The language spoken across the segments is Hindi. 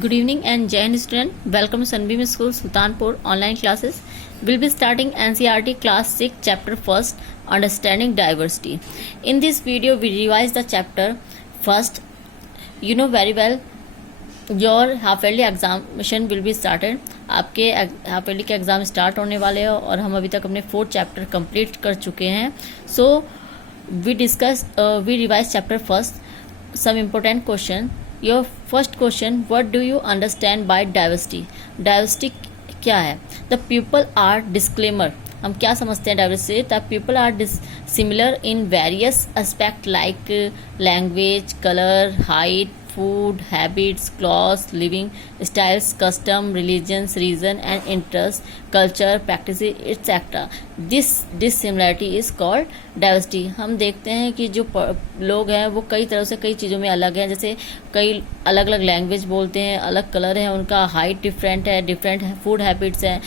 Good evening and Jai Hind student. Welcome to Sunbeam School Sultanpur online classes. We'll be starting NCERT class 6 chapter 1st Understanding Diversity. In this video we revise the chapter first. You know very well your half yearly examination will be started. आपके हाफ ईयरली के एग्ज़ाम स्टार्ट होने वाले हैं और हम अभी तक अपने 4th चैप्टर कंप्लीट कर चुके हैं. So we revise chapter first. Some important question. Your first question, what do you understand by diversity. Diversity क्या है? The people are dissimilar. हम क्या समझते हैं diversity? The people are similar in various aspect like language, colour, height, food, habits, clothes, living styles, custom, religions, reason and interest, culture, practices, etc. This dissimilarity is called diversity. हम देखते हैं कि जो लोग हैं वो कई तरह से कई चीज़ों में अलग हैं. जैसे कई अलग अलग लैंग्वेज बोलते हैं, अलग कलर है उनका, हाइट डिफरेंट है, डिफरेंट फूड हैबिट्स हैं,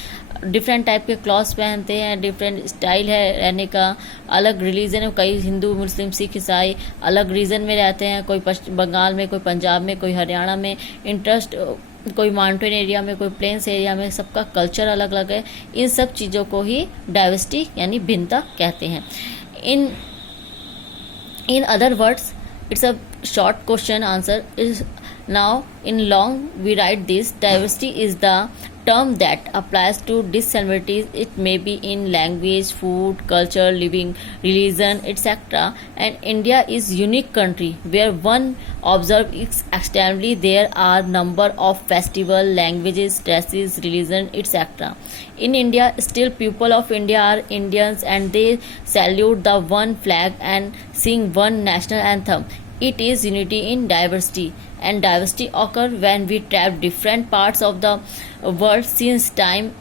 डिफरेंट टाइप के क्लॉथ्स पहनते हैं, डिफरेंट स्टाइल है रहने का, अलग रिलीजन है, कई हिंदू, मुस्लिम, सिख, ईसाई अलग रीजन में रहते हैं, कोई बंगाल में, कोई पंजाब में, कोई हरियाणा में, इंटरेस्ट कोई माउंटेन एरिया में, कोई प्लेन्स एरिया में, सबका कल्चर अलग अलग है. इन सब चीज़ों को ही डाइवर्सिटी यानी भिन्नता कहते हैं. In other words, it's a short question answer is now in long we write this. Diversity is the term that applies to dissimilarities. It may be in language, food, culture, living, religion, etc. And India is unique country where one observe extensively there are number of festival, languages, dresses, religion, etc. In India, still people of India are Indians and they salute the one flag and sing one national anthem. It is unity in diversity, and diversity occur when we travel different parts of the world. Since time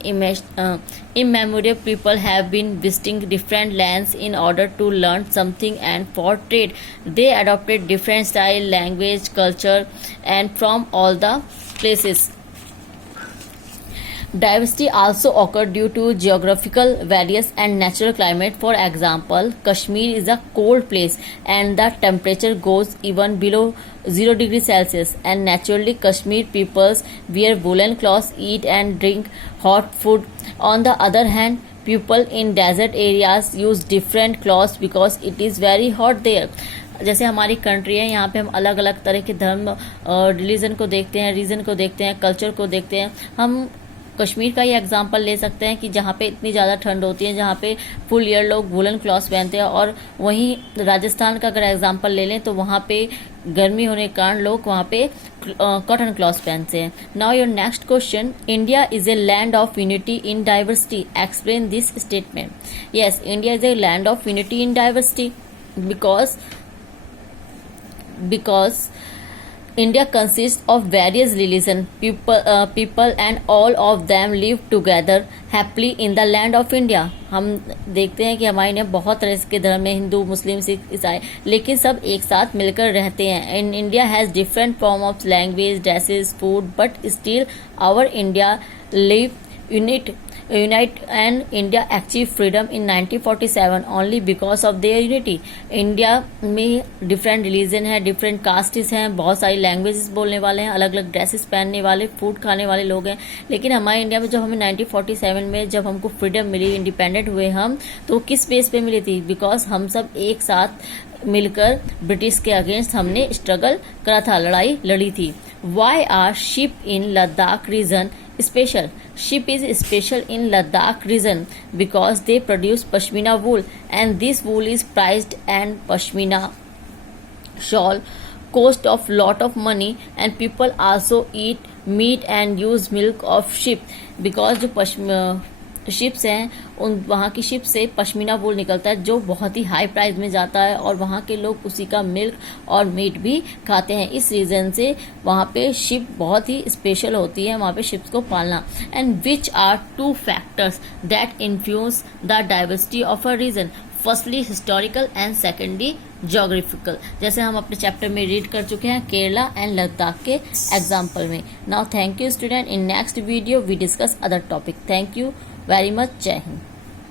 immemorial, people have been visiting different lands in order to learn something and for trade. They adopted different style, language, culture, and from all the places. Diversity also occurs due to geographical variance and natural climate. For example, Kashmir is a cold place and the temperature goes even below 0 degrees Celsius, and naturally Kashmir peoples wear woolen clothes, eat and drink hot food. On the other hand, people in desert areas use different clothes because it is very hot there. जैसे हमारी कंट्री है, यहाँ पे हम अलग अलग तरह के धर्म, रिलीजन को देखते हैं, रीजन को देखते हैं, कल्चर को देखते हैं. हम कश्मीर का ही एग्जांपल ले सकते हैं कि जहाँ पे इतनी ज़्यादा ठंड होती है, जहाँ पे फुल ईयर लोग वुलन क्लॉथ्स पहनते हैं. और वहीं राजस्थान का अगर एग्जांपल ले लें तो वहाँ पे गर्मी होने के कारण लोग वहाँ पे कॉटन क्लॉथ्स पहनते हैं. Now your next question, India is a land of unity in diversity. Explain this statement. Yes, India is a land of unity in diversity because India consists of various religions, people and all of them live together happily in the land of India. हम देखते हैं कि हमारे यहाँ बहुत तरह के धर्म में, हिंदू, मुस्लिम, सिख, ईसाई, लेकिन सब एक साथ मिलकर रहते हैं. And India has different form of language, dresses, food, but still our India live unite and India achieved freedom in 1947 only because of their unity. India में डिफरेंट रिलीजन है, डिफरेंट कास्टिस हैं, बहुत सारी लैंग्वेजेस बोलने वाले हैं, अलग अलग ड्रेसेस पहनने वाले, फूड खाने वाले लोग हैं. लेकिन हमारे इंडिया में जब हमें 1947 में जब हमको फ्रीडम मिली, इंडिपेंडेंट हुए हम, तो किस बेस पे मिली थी? बिकॉज हम सब एक साथ मिलकर ब्रिटिश के अगेंस्ट हमने स्ट्रगल करा था, लड़ाई लड़ी थी. Why are sheep in Ladakh region special? Sheep is special in Ladakh region because they produce pashmina wool, and this wool is prized, and pashmina shawl cost of lot of money, and people also eat meat and use milk of sheep because जो शिप्स हैं, उन वहाँ की शिप से पश्मीना वूल निकलता है जो बहुत ही हाई प्राइस में जाता है, और वहाँ के लोग उसी का मिल्क और मीट भी खाते हैं. इस रीज़न से वहाँ पे शिप बहुत ही स्पेशल होती है, वहाँ पे शिप्स को पालना. And which are 2 factors that influence the diversity of a region? Firstly historical and secondly geographical. जैसे हम अपने चैप्टर में रीड कर चुके हैं केरला एंड लद्दाख के एग्जाम्पल में. Now thank you student. In next video we discuss other topic. Thank you very much. Jai Hind.